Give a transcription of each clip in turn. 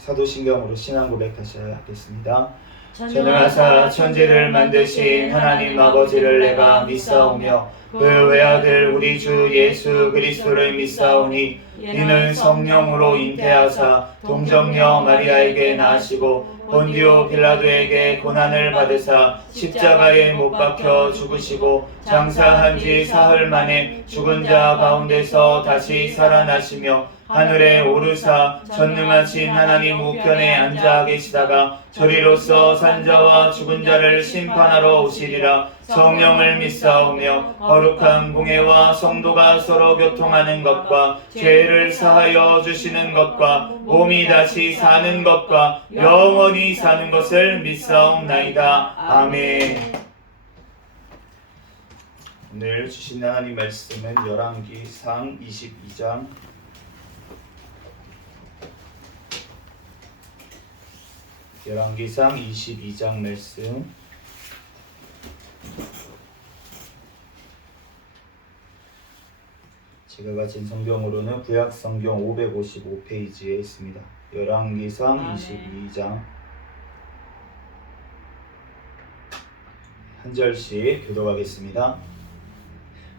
사도신경으로 신앙 고백하셔야 하겠습니다. 전능하사 천지를 만드신 하나님 아버지를 내가 믿사오며 그 외아들 우리 주 예수 그리스도를 믿사오니 이는 성령으로 잉태하사 동정녀 마리아에게 낳으시고 본디오 빌라도에게 고난을 받으사 십자가에 못 박혀 죽으시고 장사한 지 사흘 만에 죽은 자 가운데서 다시 살아나시며 하늘에 오르사 전능하신 하나님 우편에 앉아 계시다가 저리로서 산자와 죽은 자를 심판하러 오시리라. 성령을 믿사오며 거룩한 공회와 성도가 서로 교통하는 것과 죄를 사하여 주시는 것과 몸이 다시 사는 것과 영원히 사는 것을 믿사옵나이다. 아멘. 오늘 주신 하나님 말씀은 열왕기상 22장 열왕기상 22장 말씀 제가 가진 성경으로는 구약성경 555페이지에 있습니다. 열왕기상 22장 한 절씩 교독하겠습니다.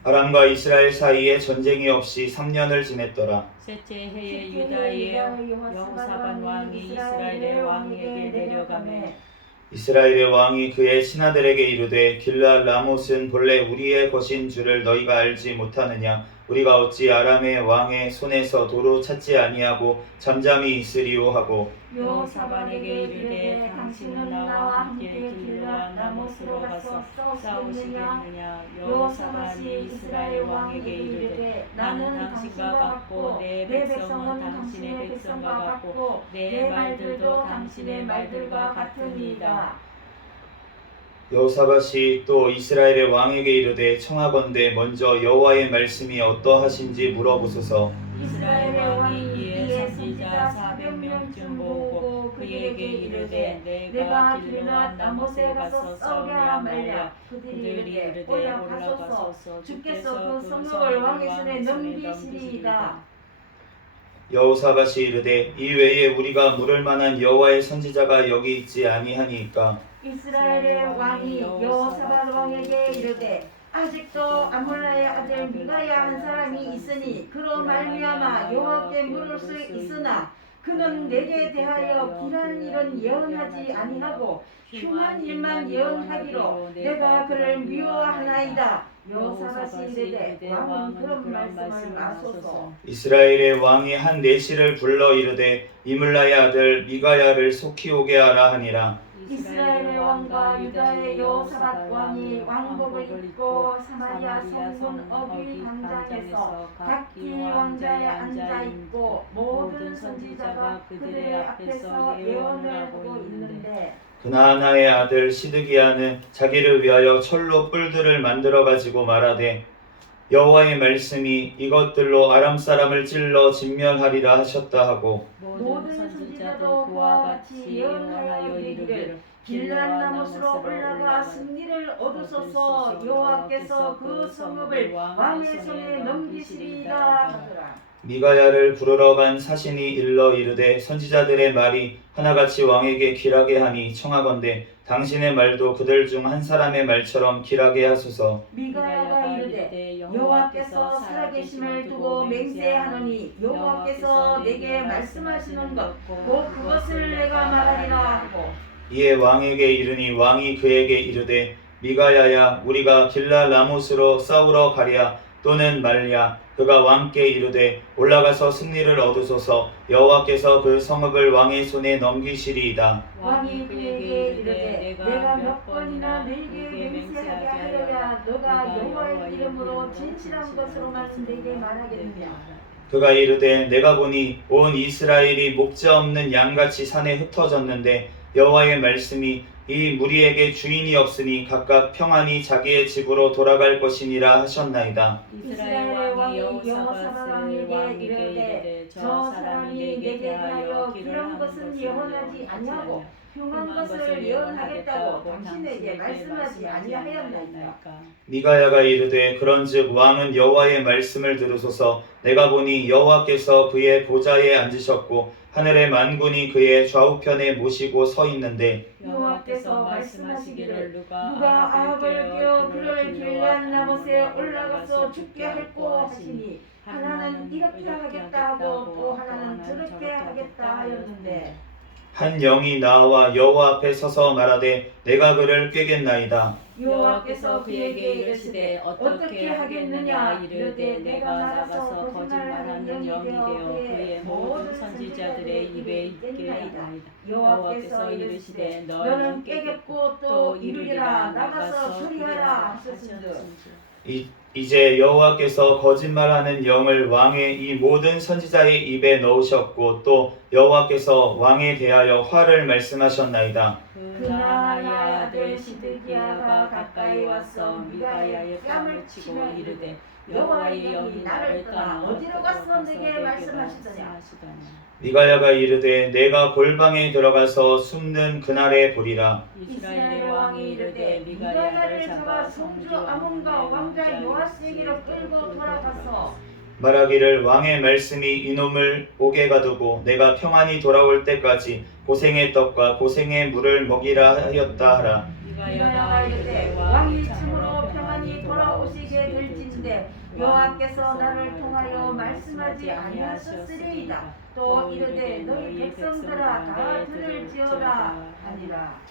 아람과 이스라엘 사이에 전쟁이 없이 3년을 지냈더라. 셋째 해에 유다의 여호사밧 왕이 이스라엘의 왕에게 내려가매 이스라엘의 왕이 그의 신하들에게 이르되 길르앗 라못은 본래 우리의 것인 줄을 너희가 알지 못하느냐? 우리가 어찌 아람의 왕의 손에서 도로 찾지 아니하고 잠잠히 있으리요 하고 여호사밧에게 이르되 당신은 나와 함께 길르앗 라못으로 가서 싸우시겠느냐? 여호사밧이 이스라엘 왕에게 이르되 나는 당신과 같고 내 백성은 당신의 백성과 같고 내 말들도 당신의 말들과 같으니이다. 여호사밧이 또 이스라엘의 왕에게 이르되 청하건대 먼저 여호와의 말씀이 어떠하신지 물어보소서. 이스라엘의 왕이 이에 선지자 400명쯤 모으고 그에게 이르되 내가 길르앗 라못에 가서 싸우랴 말랴. 그들이 이르되 올라가소서. 주께서 그 성읍을 왕의 손에 넘기시리이다. 여호사밧이 이르되 이 외에 우리가 물을 만한 여호와의 선지자가 여기 있지 아니하니까. 이스라엘의 왕이 여호사밧 왕에게 이르되 아직도 아몰라의 아들 미가야 한 사람이 있으니 그로 말미암아 여호와께 물을 수 있으나 그는 내게 대하여 길한 일은 예언하지 아니하고 흉한 일만 예언하기로 내가 그를 미워하나이다. 여호사밧이 이르되 왕은 그런 말씀을 마소서. 이스라엘의 왕이 한 내시를 불러 이르되 이물라의 아들 미가야를 속히 오게 하라 하니라. 이스라엘의 왕과 유다의 여호사밧 왕이 왕복을 입고 사마리아 성문 어귀 광장에서 각기 왕자에 앉아 있고 모든 선지자가 그들의 앞에서 예언을 하고 있는데 그나아나의 아들 시드기야는 자기를 위하여 철로 뿔들을 만들어 가지고 말하되 여호와의 말씀이 이것들로 아람 사람을 찔러 진멸하리라 하셨다 하고 모든 선지자도 그와 같이 예언하여 이르기를 길르앗 라못으로 올라가 승리를 얻으소서. 여호와께서 그 성읍을 왕의 손에 넘기시리이다 하더라. 미가야를 부르러 간 사신이 일러 이르되 선지자들의 말이 하나같이 왕에게 길하게 하니 청하건대 당신의 말도 그들 중 한 사람의 말처럼 길하게 하소서. 미가야가 이르되 여호와께서 살아계심을 두고 맹세하노니 여호와께서 내게 말씀하시는 것 곧 그것을 내가 말하리라 하고 이에 왕에게 이르니 왕이 그에게 이르되 미가야야 우리가 길르앗 라못으로 싸우러 가랴 또는 말랴. 그가 왕께 이르되 올라가서 승리를 얻으소서. 여호와께서 그 성읍을 왕의 손에 넘기시리이다. 왕이 그에게 이르되 내가 몇 번이나 너에게 맹세하게 하려랴. 너가 여호와의 이름으로 진실한 것으로만 내게 말하겠느냐. 그가 이르되 내가 보니 온 이스라엘이 목자 없는 양같이 산에 흩어졌는데 여호와의 말씀이 이 무리에게 주인이 없으니 각각 평안히 자기의 집으로 돌아갈 것이니라 하셨나이다. 이스라엘의 왕이 여호사밧 왕에게 이르되 저 사람이 내게 대하여 길한 것은 예언하지 아니하고 흉한 것을 예언하겠다고 당신에게 말씀하지 아니하였나이까. 미가야가 이르되 그런즉 왕은 여호와의 말씀을 들으소서. 내가 보니 여호와께서 그의 보좌에 앉으셨고 하늘의 만군이 그의 좌우편에 모시고 서 있는데 여호와께서 말씀하시기를 누가 아합을 깨어 그를 길르앗 라못에 올라가서 죽게 할꼬 하시니 하나는 이렇게 하겠다 하고 또 하나는 저렇게 하겠다 하였는데 한 영이 나와 여호와 앞에 서서 말하되 내가 그를 꾀겠나이다. 여호와께서 그에게 이르시되 어떻게 하겠느냐 이르되 내가 나가서 거짓말하는 영이 되어 그의 모든 선지자들의 입에 있겠나이다. 여호와께서 이르시되 너는 깨겠고 또 이르리라 나가서 소리하라 하셨으므로 이제 여호와께서 거짓말하는 영을 왕의 이 모든 선지자의 입에 넣으셨고 또 여호와께서 왕에 대하여 화를 말씀하셨나이다. 그나나의 아들 시드기야가 가까이 와서 미가야의 뺨을 치고 이르되 여호와의 영이 나를 떠나 어디로 가서 내게 말씀하시더냐. 미가야가 이르되 내가 골방에 들어가서 숨는 그날에 보리라. 이스라엘의 왕이 이르되 미가야를 잡아 성주 아몬과 왕자 요아스에게로 끌고 돌아가서 말하기를 왕의 말씀이 이놈을 옥에 가두고 내가 평안히 돌아올 때까지 고생의 떡과 고생의 물을 먹이라 하였다 하라. 미가야가 이르되 왕이 참으로 평안히 돌아오시게 될진데 여호와께서 나를 통하여 말씀하지 아니하셨으리이다. 또 이르되 너희 백성들아 다 들을지어다 하니라.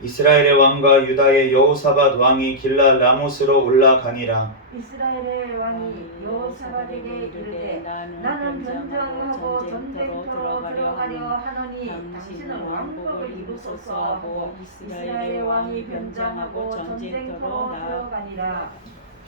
이스라엘의 왕과 유다의 여호사밧 왕이 길라 라못으로 올라가니라. 이스라엘의 왕이 여호사밧에게 이르되 나는 변장하고 전쟁터로 들어가려 하노니 당신은 왕복을 입으소서 하고 이스라엘의 왕이 변장하고 전쟁터로 나아가니라.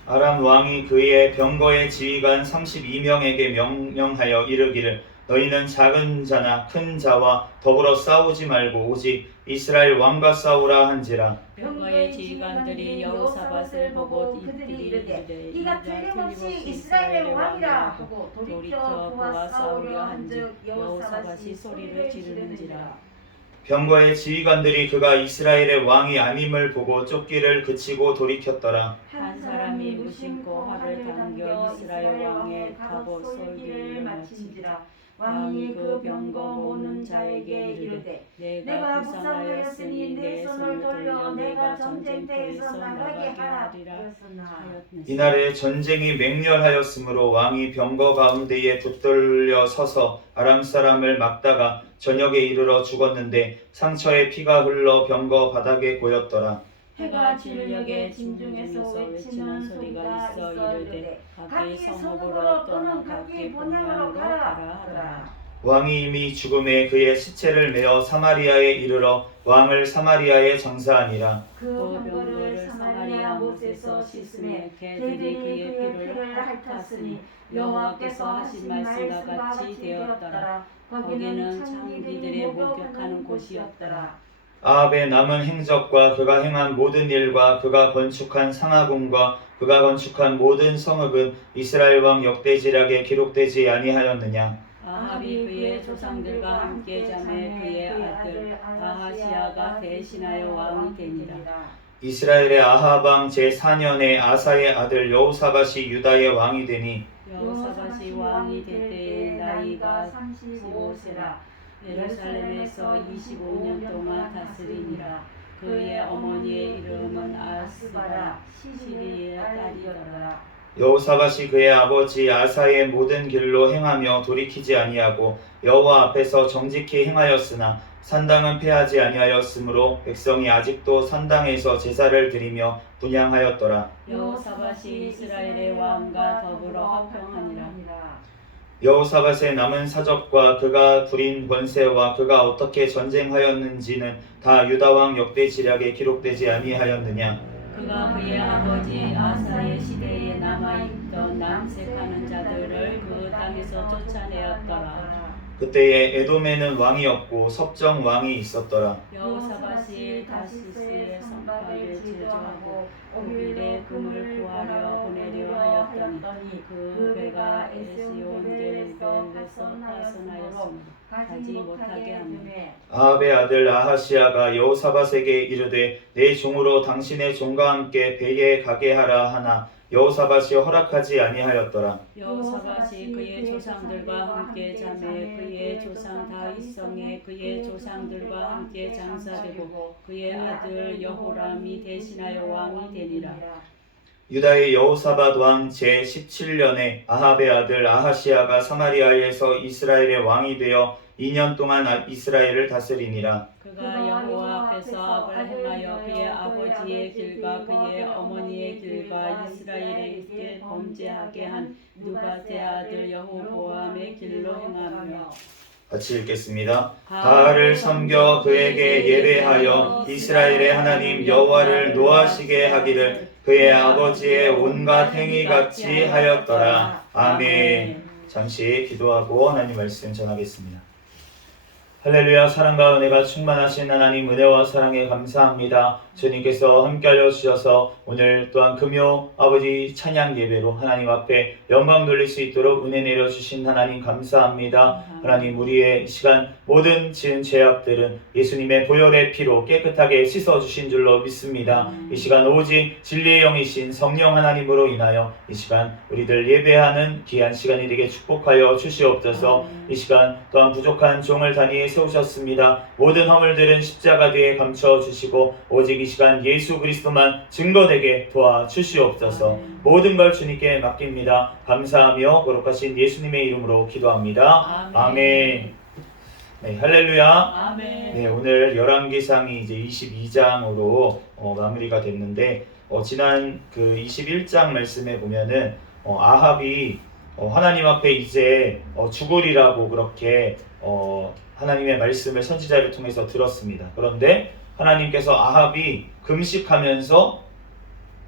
아람 왕이 그의 병거의 지휘관 32명에게 명령하여 이르기를 너희는 작은 자나 큰 자와 더불어 싸우지 말고 오직 이스라엘 왕과 싸우라 한지라. 병거의 지휘관들이 여호사밧을 보고 그들이 이르되 이가 틀림없이 이스라엘의 왕이라 하고 돌이켜 그와 싸우려 한즉 여호사밧이 소리를 지르는지라. 병거의 지휘관들이 그가 이스라엘의 왕이 아님을 보고 쫓기를 그치고 돌이켰더라. 한 사람이 무심코 활을 당겨 이스라엘 왕의 갑옷 쏠기를 마친지라. 왕이 그 병거 모는 자에게 이르되 내가 부상하였으니 내 손을 돌려 내가 전쟁터에서 나가게 하라 하였으나 이날에 전쟁이 맹렬하였으므로 왕이 병거 가운데에 붙들려 서서 아람 사람을 막다가 저녁에 이르러 죽었는데 상처에 피가 흘러 병거 바닥에 고였더라. 해가 진력에 진중에서 외치는 소리가 있어 이르되 각기 성읍으로 또는 각기 본향으로 가라 하더라. 왕이 이미 죽음에 그의 시체를 메어 사마리아에 이르러 왕을 사마리아에 장사하니라. 그 병거를 사마리아 못에서 씻으매 개들이 그의 피를 핥았으니 여호와께서 하신 말씀과 같이 되었더라. 거기는 창기들의 목욕하는 곳이었더라. 아합의 남은 행적과 그가 행한 모든 일과 그가 건축한 상하궁과 그가 건축한 모든 성읍은 이스라엘 왕 역대지략에 기록되지 아니하였느냐. 아합이 그의 조상들과 함께 자매 그의 아들 아하시야가 대신하여 왕이 되니라. 이스라엘의 아합 왕 제4년에 아사의 아들 여호사밧이 유다의 왕이 되니 여호사밧이 왕이 될 때에 나이가 35세라. 예루살렘에서 25년 동안 다스리니라. 그의 어머니의 이름은 아스바라 시리의 딸이더라. 여호사밧이 그의 아버지 아사의 모든 길로 행하며 돌이키지 아니하고 여호와 앞에서 정직히 행하였으나 산당은 폐하지 아니하였으므로 백성이 아직도 산당에서 제사를 드리며 분향하였더라. 여호사밧이 이스라엘의 왕과 더불어 화평하니라. 여호사밧의 남은 사적과 그가 부린 권세와 그가 어떻게 전쟁하였는지는 다 유다 왕 역대지략에 기록되지 아니하였느냐. 그가 그의 아버지 아사의 시대에 남아있던 남색하는 자들을 그 땅에서 쫓아내었더라. 그때에 에돔에는 왕이 없고 석정 왕이 있었더라. 여호사밧이 다시스의 성곽을 제조하고 오빌에 금을 구하려 보내려 하였더니 그 배가 에스온들 아들에서 파선하였으므로 가지 못하게 하매 아합의 아들 아하시아가 여호사밧에게 이르되 내 종으로 당신의 종과 함께 배에 가게 하라 하나 여호사밧이 허락하지 아니하였더라. 여호사밧이 그의 조상들과 함께 자매 그의 조상 다윗성에 그의 조상들과 함께 장사되고 그의 아들 여호람이 대신하여 왕이 되니라. 유다의 여호사밧 왕 제17년에 아합의 아들 아하시아가 사마리아에서 이스라엘의 왕이 되어 2년 동안 이스라엘을 다스리니라. 그가 여호와 앞에서 악을 행하여 그의 아버지의 길과 그의 어머니의 길과 이스라엘에게 범죄하게 한 느밧의 아들 여호보암의 길로 행하며 같이 읽겠습니다. 바알을 섬겨 그에게 예배하여 이스라엘의 하나님 여호와를 노하시게 하기를 그의 아버지의 온갖 행위같이 하였더라. 아멘. 잠시 기도하고 하나님 말씀 전하겠습니다. 할렐루야. 사랑과 은혜가 충만하신 하나님 은혜와 사랑에 감사합니다. 주님께서 함께하여 주셔서 오늘 또한 금요 아버지 찬양 예배로 하나님 앞에 영광 돌릴 수 있도록 은혜 내려주신 하나님 감사합니다. 하나님 우리의 이 시간 모든 지은 죄악들은 예수님의 보혈의 피로 깨끗하게 씻어주신 줄로 믿습니다. 이 시간 오직 진리의 영이신 성령 하나님으로 인하여 이 시간 우리들 예배하는 귀한 시간이 되게 축복하여 주시옵소서. 이 시간 또한 부족한 종을 단위에 세우셨습니다. 모든 허물들은 십자가 뒤에 감춰주시고 오직 이 시간 예수 그리스도만 증거되게 도와주시옵소서. 모든 걸 주님께 맡깁니다. 감사하며 거룩하신 예수님의 이름으로 기도합니다. 아멘. 네, 할렐루야. 아멘. 네, 오늘 열왕기상이 이제 22장으로 마무리가 됐는데 지난 그 21장 말씀에 보면은 아합이 하나님 앞에 이제 죽으리라고 그렇게 하나님의 말씀을 선지자를 통해서 들었습니다. 그런데 하나님께서 아합이 금식하면서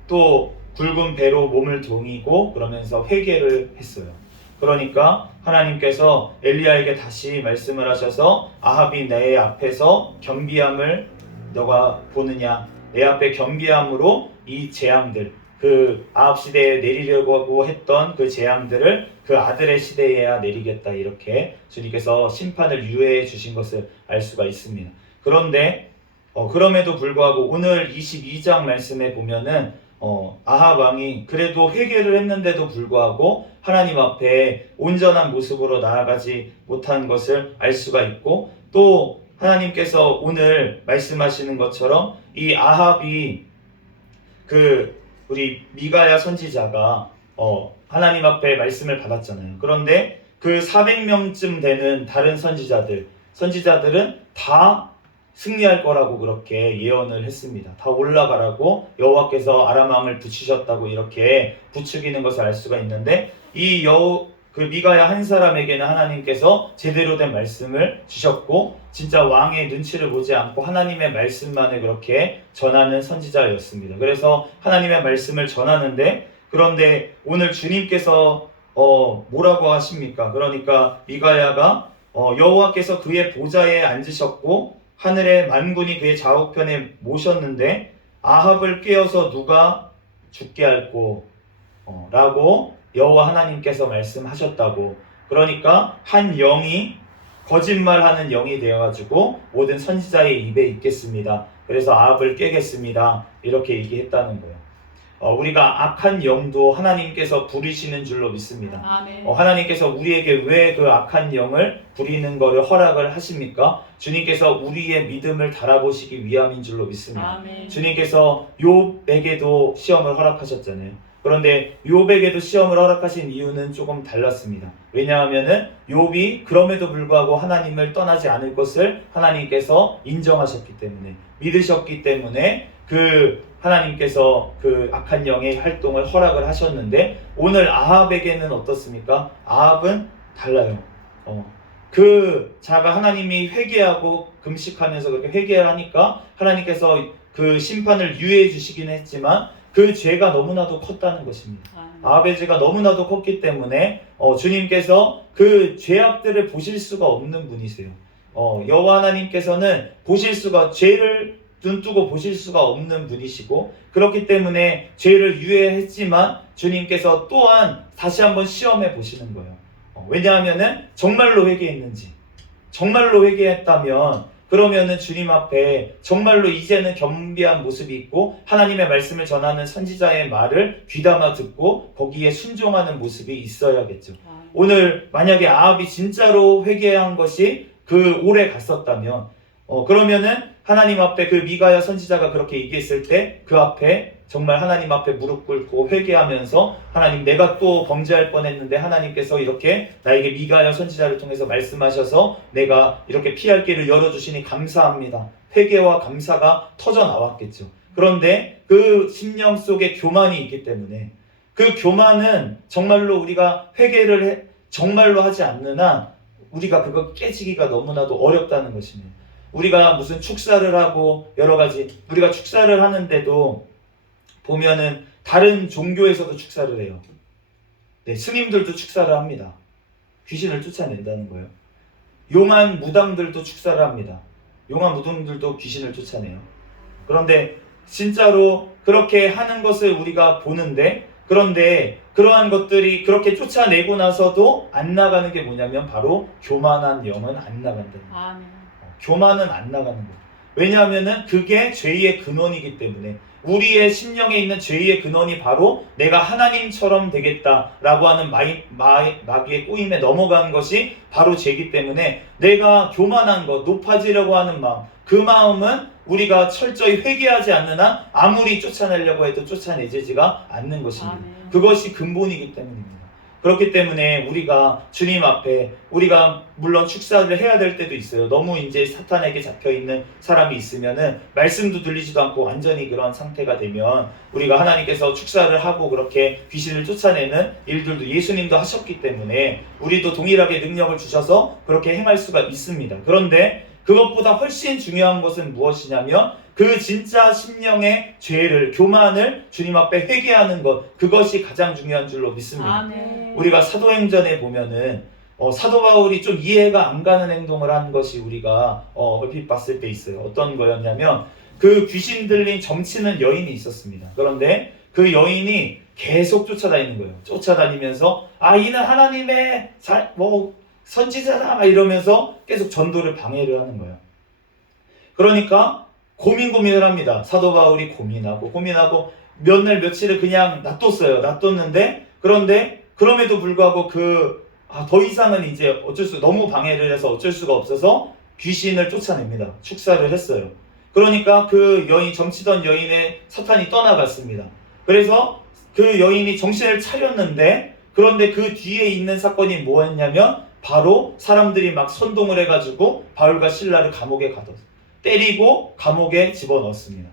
또 굵은 배로 몸을 동이고 그러면서 회개를 했어요. 그러니까 하나님께서 엘리야에게 다시 말씀을 하셔서 아합이 내 앞에서 경비함을 너가 보느냐, 내 앞에 경비함으로 이 재앙들, 그 아합 시대에 내리려고 했던 그 재앙들을 그 아들의 시대에야 내리겠다, 이렇게 주님께서 심판을 유예해 주신 것을 알 수가 있습니다. 그런데 그럼에도 불구하고 오늘 22장 말씀에 보면은 아합 왕이 그래도 회개를 했는데도 불구하고 하나님 앞에 온전한 모습으로 나아가지 못한 것을 알 수가 있고, 또 하나님께서 오늘 말씀하시는 것처럼 이 아합이 우리 미가야 선지자가 하나님 앞에 말씀을 받았잖아요. 그런데 그 400명쯤 되는 다른 선지자들은 다 승리할 거라고 그렇게 예언을 했습니다. 다 올라가라고 여호와께서 아람 왕을 붙이셨다고 이렇게 부추기는 것을 알 수가 있는데, 그 미가야 한 사람에게는 하나님께서 제대로 된 말씀을 주셨고 진짜 왕의 눈치를 보지 않고 하나님의 말씀만을 그렇게 전하는 선지자였습니다. 그래서 하나님의 말씀을 전하는데, 그런데 오늘 주님께서 뭐라고 하십니까? 그러니까 미가야가 여호와께서 그의 보좌에 앉으셨고 하늘의 만군이 그의 좌우편에 모셨는데 아합을 꾀어서 누가 죽게 할꼬 라고 여호와 하나님께서 말씀하셨다고. 그러니까 한 영이 거짓말하는 영이 되어가지고 모든 선지자의 입에 있겠습니다. 그래서 아합을 깨겠습니다, 이렇게 얘기했다는 거예요. 우리가 악한 영도 하나님께서 부리시는 줄로 믿습니다. 아멘. 하나님께서 우리에게 왜 그 악한 영을 부리는 것을 허락을 하십니까? 주님께서 우리의 믿음을 달아보시기 위함인 줄로 믿습니다. 아멘. 주님께서 욥에게도 시험을 허락하셨잖아요. 그런데 욥에게도 시험을 허락하신 이유는 조금 달랐습니다. 왜냐하면은 욥이 그럼에도 불구하고 하나님을 떠나지 않을 것을 하나님께서 인정하셨기 때문에, 믿으셨기 때문에 하나님께서 그 악한 영의 활동을 허락을 하셨는데, 오늘 아합에게는 어떻습니까? 아합은 달라요. 그 자가 하나님이 회개하고 금식하면서 그렇게 회개를 하니까 하나님께서 그 심판을 유예해 주시긴 했지만 그 죄가 너무나도 컸다는 것입니다. 아합의 죄가 너무나도 컸기 때문에 주님께서 그 죄악들을 보실 수가 없는 분이세요. 여호와 하나님께서는 죄를 눈뜨고 보실 수가 없는 분이시고, 그렇기 때문에 죄를 유예했지만 주님께서 또한 다시 한번 시험해 보시는 거예요. 왜냐하면은 정말로 회개했는지, 정말로 회개했다면 그러면은 주님 앞에 정말로 이제는 겸비한 모습이 있고 하나님의 말씀을 전하는 선지자의 말을 귀담아 듣고 거기에 순종하는 모습이 있어야겠죠. 오늘 만약에 아합이 진짜로 회개한 것이 그 오래 갔었다면 그러면은 하나님 앞에 그 미가야 선지자가 그렇게 얘기했을 때 그 앞에 정말 하나님 앞에 무릎 꿇고 회개하면서 하나님, 내가 또 범죄할 뻔했는데 하나님께서 이렇게 나에게 미가야 선지자를 통해서 말씀하셔서 내가 이렇게 피할 길을 열어주시니 감사합니다. 회개와 감사가 터져 나왔겠죠. 그런데 그 심령 속에 교만이 있기 때문에 그 교만은 정말로 우리가 회개를 정말로 하지 않는 한 우리가 그거 깨지기가 너무나도 어렵다는 것입니다. 우리가 무슨 축사를 하고 여러 가지 우리가 축사를 하는데도 보면은 다른 종교에서도 축사를 해요. 네, 스님들도 축사를 합니다. 귀신을 쫓아낸다는 거예요. 용한 무당들도 축사를 합니다. 용한 무당들도 귀신을 쫓아내요. 그런데 진짜로 그렇게 하는 것을 우리가 보는데, 그런데 그러한 것들이 그렇게 쫓아내고 나서도 안 나가는 게 뭐냐면 바로 교만한 영은 안 나간다는 거예요. 아멘. 교만은 안 나가는 거예요. 왜냐하면은 그게 죄의 근원이기 때문에, 우리의 심령에 있는 죄의 근원이 바로 내가 하나님처럼 되겠다라고 하는 마귀의 꼬임에 넘어간 것이 바로 죄이기 때문에 내가 교만한 것, 높아지려고 하는 마음, 그 마음은 우리가 철저히 회개하지 않는 한 아무리 쫓아내려고 해도 쫓아내지가 않는 것입니다. 아멘. 그것이 근본이기 때문입니다. 그렇기 때문에 우리가 주님 앞에 우리가 물론 축사를 해야 될 때도 있어요. 너무 이제 사탄에게 잡혀있는 사람이 있으면은 말씀도 들리지도 않고 완전히 그런 상태가 되면 우리가 하나님께서 축사를 하고 그렇게 귀신을 쫓아내는 일들도 예수님도 하셨기 때문에 우리도 동일하게 능력을 주셔서 그렇게 행할 수가 있습니다. 그런데 그것보다 훨씬 중요한 것은 무엇이냐면 그 진짜 심령의 죄를, 교만을 주님 앞에 회개하는 것, 그것이 가장 중요한 줄로 믿습니다. 아멘. 우리가 사도행전에 보면은 사도 바울이 좀 이해가 안 가는 행동을 한 것이 우리가 얼핏 봤을 때 있어요. 어떤 거였냐면 그 귀신 들린 점치는 여인이 있었습니다. 그런데 그 여인이 계속 쫓아다니는 거예요. 쫓아다니면서 이는 하나님의 선지자다 막 이러면서 계속 전도를 방해를 하는 거예요. 그러니까 고민을 합니다. 사도 바울이 고민하고 몇 날 며칠을 그냥 놔뒀어요. 놔뒀는데 그런데 그럼에도 불구하고 더 이상은 이제 너무 방해를 해서 어쩔 수가 없어서 귀신을 쫓아냅니다. 축사를 했어요. 그러니까 그 여인, 점치던 여인의 사탄이 떠나갔습니다. 그래서 그 여인이 정신을 차렸는데, 그런데 그 뒤에 있는 사건이 뭐였냐면 바로 사람들이 막 선동을 해가지고 바울과 실라를 감옥에 때리고 감옥에 집어넣었습니다.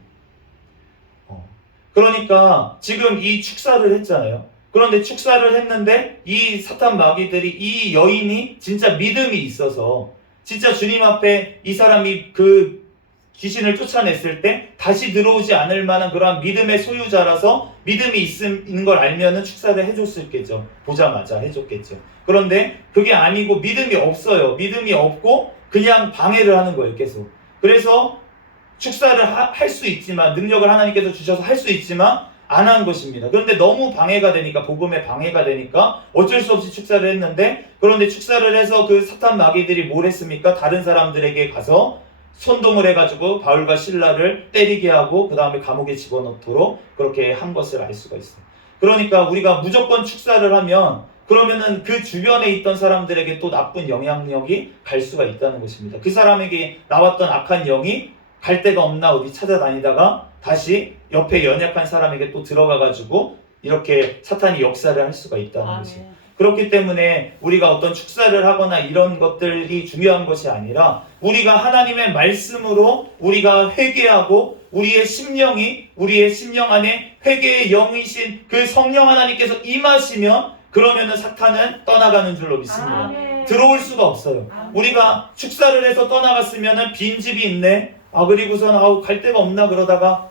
그러니까 지금 이 축사를 했잖아요. 그런데 축사를 했는데 이 사탄 마귀들이 이 여인이 진짜 믿음이 있어서 진짜 주님 앞에 이 사람이 그 귀신을 쫓아냈을 때 다시 들어오지 않을 만한 그러한 믿음의 소유자라서 믿음이 있는 걸 알면은 축사를 해줬겠죠. 보자마자 해줬겠죠. 그런데 그게 아니고 믿음이 없어요. 믿음이 없고 그냥 방해를 하는 거예요. 계속. 그래서 축사를 할 수 있지만, 능력을 하나님께서 주셔서 할 수 있지만 안 한 것입니다. 그런데 너무 방해가 되니까, 복음에 방해가 되니까 어쩔 수 없이 축사를 했는데, 그런데 축사를 해서 그 사탄 마귀들이 뭘 했습니까? 다른 사람들에게 가서 선동을 해가지고 바울과 실라를 때리게 하고 그 다음에 감옥에 집어넣도록 그렇게 한 것을 알 수가 있어요. 그러니까 우리가 무조건 축사를 하면 그러면은 그 주변에 있던 사람들에게 또 나쁜 영향력이 갈 수가 있다는 것입니다. 그 사람에게 나왔던 악한 영이 갈 데가 없나 어디 찾아다니다가 다시 옆에 연약한 사람에게 또 들어가가지고 이렇게 사탄이 역사를 할 수가 있다는 것입니다. 그렇기 때문에 우리가 어떤 축사를 하거나 이런 것들이 중요한 것이 아니라 우리가 하나님의 말씀으로 우리가 회개하고 우리의 심령 안에 회개의 영이신 그 성령 하나님께서 임하시면 그러면은 사탄은 떠나가는 줄로 믿습니다. 아멘. 들어올 수가 없어요. 아멘. 우리가 축사를 해서 떠나갔으면은 빈집이 있네. 그리고선 갈 데가 없나 그러다가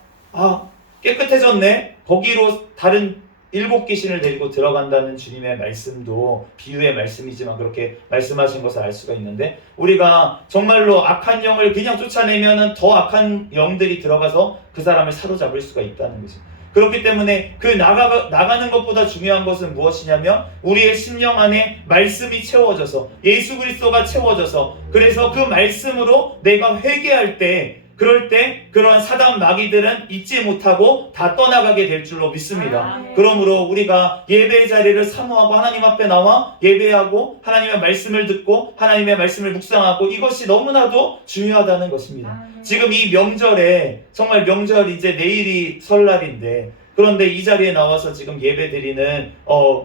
깨끗해졌네. 거기로 다른 7 귀신을 데리고 들어간다는 주님의 말씀도 비유의 말씀이지만 그렇게 말씀하신 것을 알 수가 있는데, 우리가 정말로 악한 영을 그냥 쫓아내면은 더 악한 영들이 들어가서 그 사람을 사로잡을 수가 있다는 거죠. 그렇기 때문에 그 나가는 것보다 중요한 것은 무엇이냐면 우리의 심령 안에 말씀이 채워져서 예수 그리스도가 채워져서 그래서 그 말씀으로 내가 회개할 때 그럴 때 그러한 사단 마귀들은 잊지 못하고 다 떠나가게 될 줄로 믿습니다. 그러므로 우리가 예배의 자리를 사모하고 하나님 앞에 나와 예배하고 하나님의 말씀을 듣고 하나님의 말씀을 묵상하고 이것이 너무나도 중요하다는 것입니다. 지금 이 명절에 정말 명절 이제 내일이 설날인데 그런데 이 자리에 나와서 지금 예배드리는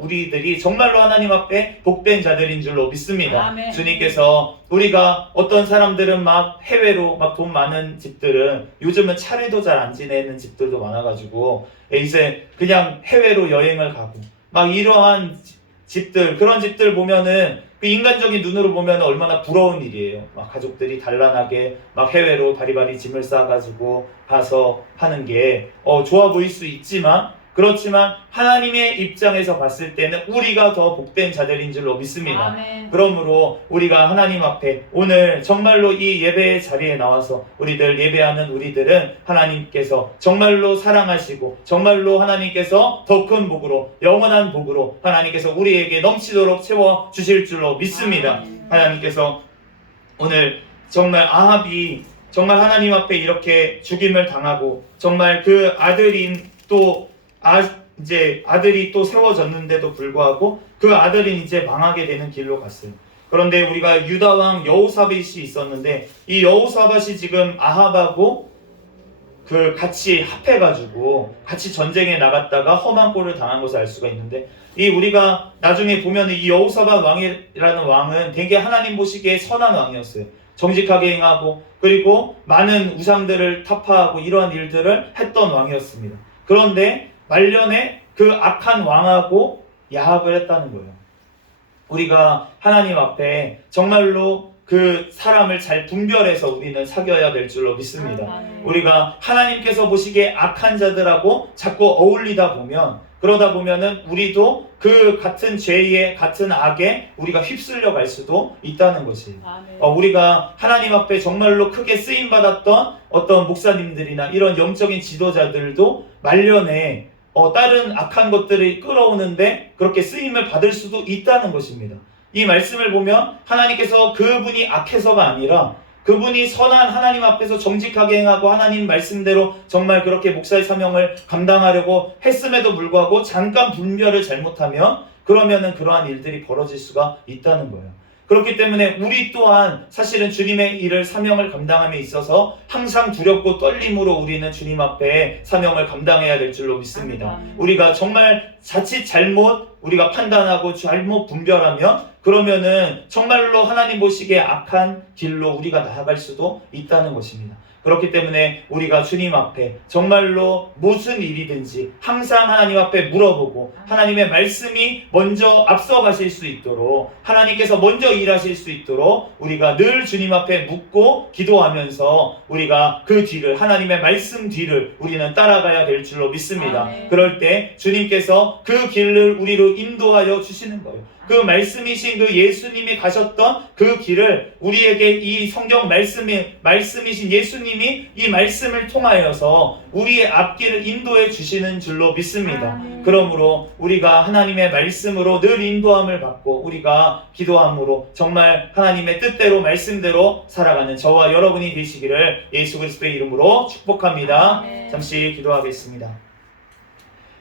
우리들이 정말로 하나님 앞에 복된 자들인 줄로 믿습니다. 아멘. 주님께서 우리가 어떤 사람들은 막 해외로 막 돈 많은 집들은 요즘은 차례도 잘 안 지내는 집들도 많아가지고 이제 그냥 해외로 여행을 가고 막 이러한 집들 그런 집들 보면은 그 인간적인 눈으로 보면 얼마나 부러운 일이에요. 막 가족들이 단란하게 막 해외로 바리바리 짐을 싸가지고 가서 하는 게 좋아 보일 수 있지만 그렇지만 하나님의 입장에서 봤을 때는 우리가 더 복된 자들인 줄로 믿습니다. 아멘. 그러므로 우리가 하나님 앞에 오늘 정말로 이 예배의 자리에 나와서 우리들 예배하는 우리들은 하나님께서 정말로 사랑하시고 정말로 하나님께서 더 큰 복으로 영원한 복으로 하나님께서 우리에게 넘치도록 채워주실 줄로 믿습니다. 아멘. 하나님께서 오늘 정말 아합이 정말 하나님 앞에 이렇게 죽임을 당하고 정말 그 아들인 또 이제 아들이 또 세워졌는데도 불구하고 그 아들은 이제 망하게 되는 길로 갔어요. 그런데 우리가 유다 왕 여호사밧이 있었는데 이 여호사밧이 지금 아합하고 그 같이 합해가지고 같이 전쟁에 나갔다가 험한 꼴을 당한 것을 알 수가 있는데 이 우리가 나중에 보면 이 여호사밧 왕이라는 왕은 되게 하나님 보시기에 선한 왕이었어요. 정직하게 행하고 그리고 많은 우상들을 타파하고 이러한 일들을 했던 왕이었습니다. 그런데 말년에 그 악한 왕하고 야합을 했다는 거예요. 우리가 하나님 앞에 정말로 그 사람을 잘 분별해서 우리는 사귀어야 될 줄로 믿습니다. 우리가 하나님께서 보시기에 악한 자들하고 자꾸 어울리다 보면 그러다 보면은 우리도 그 같은 죄의 같은 악에 우리가 휩쓸려 갈 수도 있다는 것이에요. 우리가 하나님 앞에 정말로 크게 쓰임 받았던 어떤 목사님들이나 이런 영적인 지도자들도 말년에 다른 악한 것들을 끌어오는데 그렇게 쓰임을 받을 수도 있다는 것입니다. 이 말씀을 보면 하나님께서 그분이 악해서가 아니라 그분이 선한 하나님 앞에서 정직하게 행하고 하나님 말씀대로 정말 그렇게 목사의 사명을 감당하려고 했음에도 불구하고 잠깐 분별을 잘못하면 그러면은 그러한 일들이 벌어질 수가 있다는 거예요. 그렇기 때문에 우리 또한 사실은 주님의 일을 사명을 감당함에 있어서 항상 두렵고 떨림으로 우리는 주님 앞에 사명을 감당해야 될 줄로 믿습니다. 우리가 정말 자칫 잘못 우리가 판단하고 잘못 분별하면 그러면은 정말로 하나님 보시기에 악한 길로 우리가 나아갈 수도 있다는 것입니다. 그렇기 때문에 우리가 주님 앞에 정말로 무슨 일이든지 항상 하나님 앞에 물어보고 하나님의 말씀이 먼저 앞서가실 수 있도록 하나님께서 먼저 일하실 수 있도록 우리가 늘 주님 앞에 묻고 기도하면서 우리가 그 뒤를 하나님의 말씀 뒤를 우리는 따라가야 될 줄로 믿습니다. 그럴 때 주님께서 그 길을 우리로 인도하여 주시는 거예요. 그 말씀이신 그 예수님이 가셨던 그 길을 우리에게 이 성경 말씀이신 예수님이 이 말씀을 통하여서 우리의 앞길을 인도해 주시는 줄로 믿습니다. 그러므로 우리가 하나님의 말씀으로 늘 인도함을 받고 우리가 기도함으로 정말 하나님의 뜻대로 말씀대로 살아가는 저와 여러분이 되시기를 예수 그리스도의 이름으로 축복합니다. 잠시 기도하겠습니다.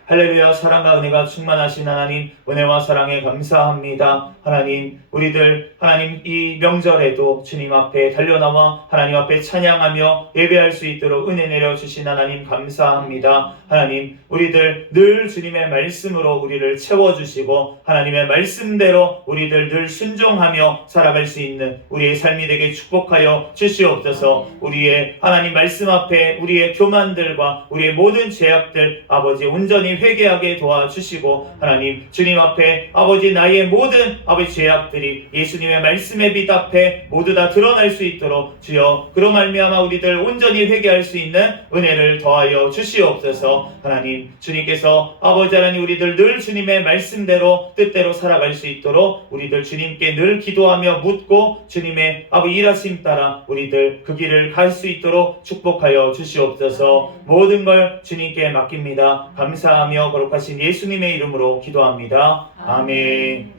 할렐루야. 사랑과 은혜가 충만하신 하나님, 은혜와 사랑에 감사합니다. 하나님, 우리들 하나님 이 명절에도 주님 앞에 달려나와 하나님 앞에 찬양하며 예배할 수 있도록 은혜 내려주신 하나님 감사합니다. 하나님, 우리들 늘 주님의 말씀으로 우리를 채워주시고 하나님의 말씀대로 우리들 늘 순종하며 살아갈 수 있는 우리의 삶이 되게 축복하여 주시옵소서. 우리의 하나님 말씀 앞에 우리의 교만들과 우리의 모든 죄악들 아버지 온전히 회개하게 도와주시고 하나님 주님 앞에 아버지 나의 모든 아버지 죄악들이 예수님의 말씀에 빛 앞에 모두 다 드러날 수 있도록 주여 그로 말미암아 우리들 온전히 회개할 수 있는 은혜를 더하여 주시옵소서. 하나님 주님께서 아버지 하나님 우리들 늘 주님의 말씀대로 뜻대로 살아갈 수 있도록 우리들 주님께 늘 기도하며 묻고 주님의 아버지 일하심 따라 우리들 그 길을 갈 수 있도록 축복하여 주시옵소서. 모든 걸 주님께 맡깁니다. 감사하며 거룩하신 예수님의 이름으로 기도합니다. 아멘.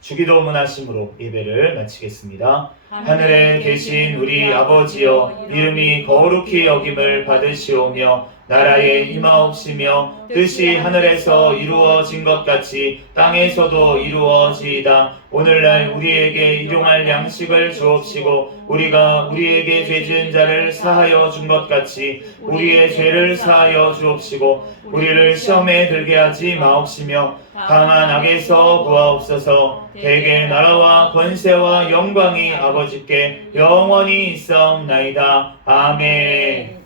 주기도 문하심으로 예배를 마치겠습니다. 하늘에 계신 우리 아버지여 이름이 거룩히 여김을 받으시오며 나라에 임하옵시며 뜻이 하늘에서 이루어진 것 같이 땅에서도 이루어지이다. 오늘날 우리에게 일용할 양식을 주옵시고 우리가 우리에게 죄 지은 자를 사하여 준 것 같이 우리의 죄를 사하여 주옵시고 우리를 시험에 들게 하지 마옵시며 다만 악에서 구하옵소서. 대개 나라와 권세와 영광이 아버지께 영원히 있사옵나이다. 아멘.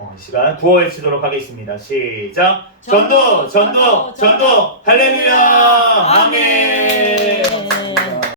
이 시간 구호 외치도록 하겠습니다. 시작. 전도, 전도, 전도. 할렐루야. 아멘.